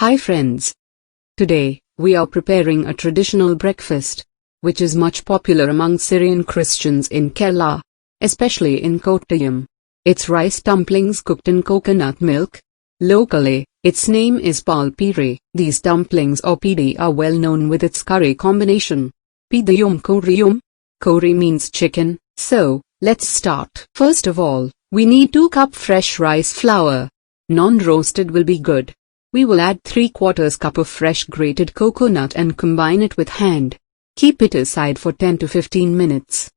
Hi friends. Today, we are preparing a traditional breakfast, which is much popular among Syrian Christians in Kerala, especially in Kottayam. It's rice dumplings cooked in coconut milk. Locally, its name is palpiri. These dumplings or pidi are well known with its curry combination. Pidiyum koriyum. Kori means chicken, so, let's start. First of all, we need 2 cups fresh rice flour. Non-roasted will be good. We will add 3/4 cup of fresh grated coconut and combine it with hand. Keep it aside for 10 to 15 minutes.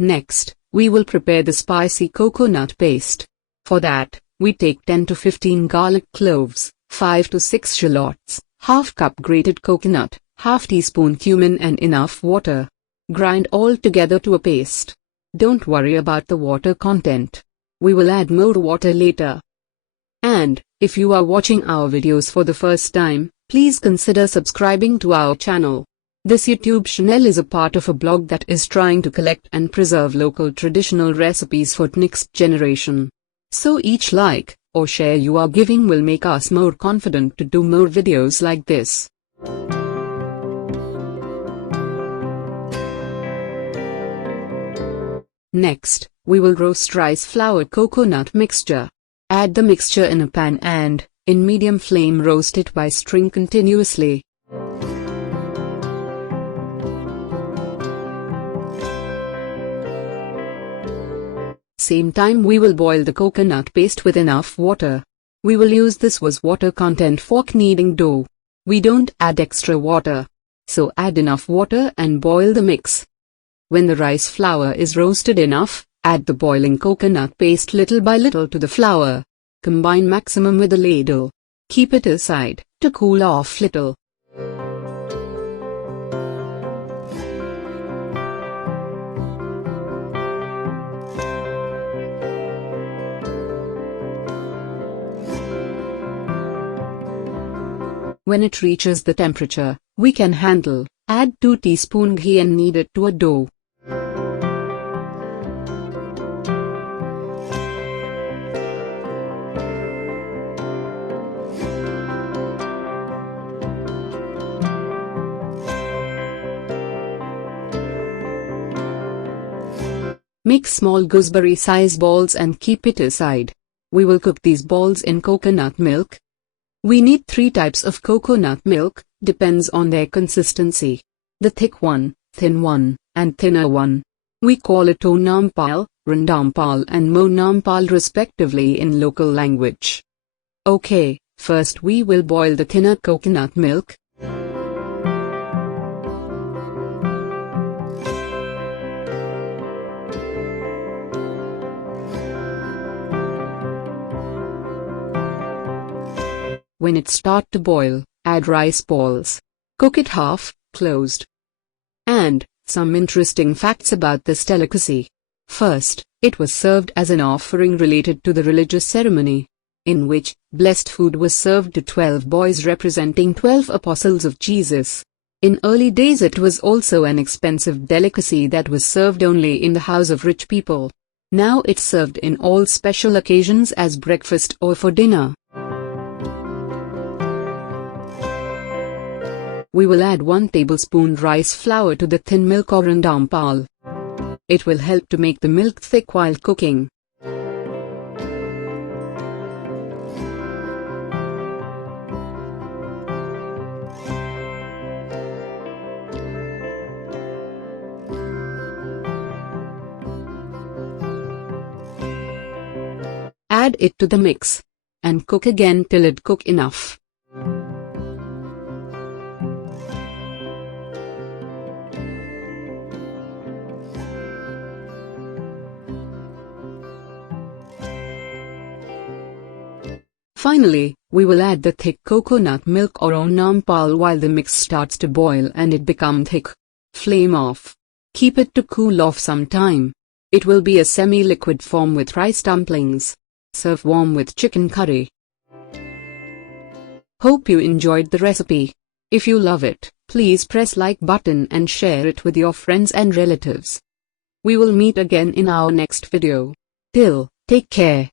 Next, we will prepare the spicy coconut paste. For that, we take 10 to 15 garlic cloves, 5 to 6 shallots, half cup grated coconut, half teaspoon cumin and enough water. Grind all together to a paste. Don't worry about the water content. We will add more water later. And, if you are watching our videos for the first time, please consider subscribing to our channel. This YouTube channel is a part of a blog that is trying to collect and preserve local traditional recipes for next generation. So each like, or share you are giving will make us more confident to do more videos like this. Next, we will roast rice flour coconut mixture. Add the mixture in a pan and, in medium flame, roast it by stirring continuously. Same time we will boil the coconut paste with enough water. We will use this was water content for kneading dough. We don't add extra water. So add enough water and boil the mix. When the rice flour is roasted enough, add the boiling coconut paste little by little to the flour. Combine maximum with a ladle. Keep it aside, to cool off little. When it reaches the temperature we can handle, add 2 teaspoons ghee and knead it to a dough. Make small gooseberry size balls and keep it aside. We will cook these balls in coconut milk. We need 3 types of coconut milk, depends on their consistency. The thick one, thin one, and thinner one. We call it Onampal, Randampal and Monampal respectively in local language. Okay, first we will boil the thinner coconut milk. When it starts to boil, add rice balls. Cook it half, closed. And, some interesting facts about this delicacy. First, it was served as an offering related to the religious ceremony, in which, blessed food was served to 12 boys representing 12 apostles of Jesus. In early days it was also an expensive delicacy that was served only in the house of rich people. Now it's served in all special occasions as breakfast or for dinner. We will add 1 tablespoon rice flour to the thin milk or randampal. It will help to make the milk thick while cooking. Add it to the mix. And cook again till it cook enough. Finally, we will add the thick coconut milk or onampal while the mix starts to boil and it becomes thick. Flame off. Keep it to cool off some time. It will be a semi-liquid form with rice dumplings. Serve warm with chicken curry. Hope you enjoyed the recipe. If you love it, please press like button and share it with your friends and relatives. We will meet again in our next video. Till, take care.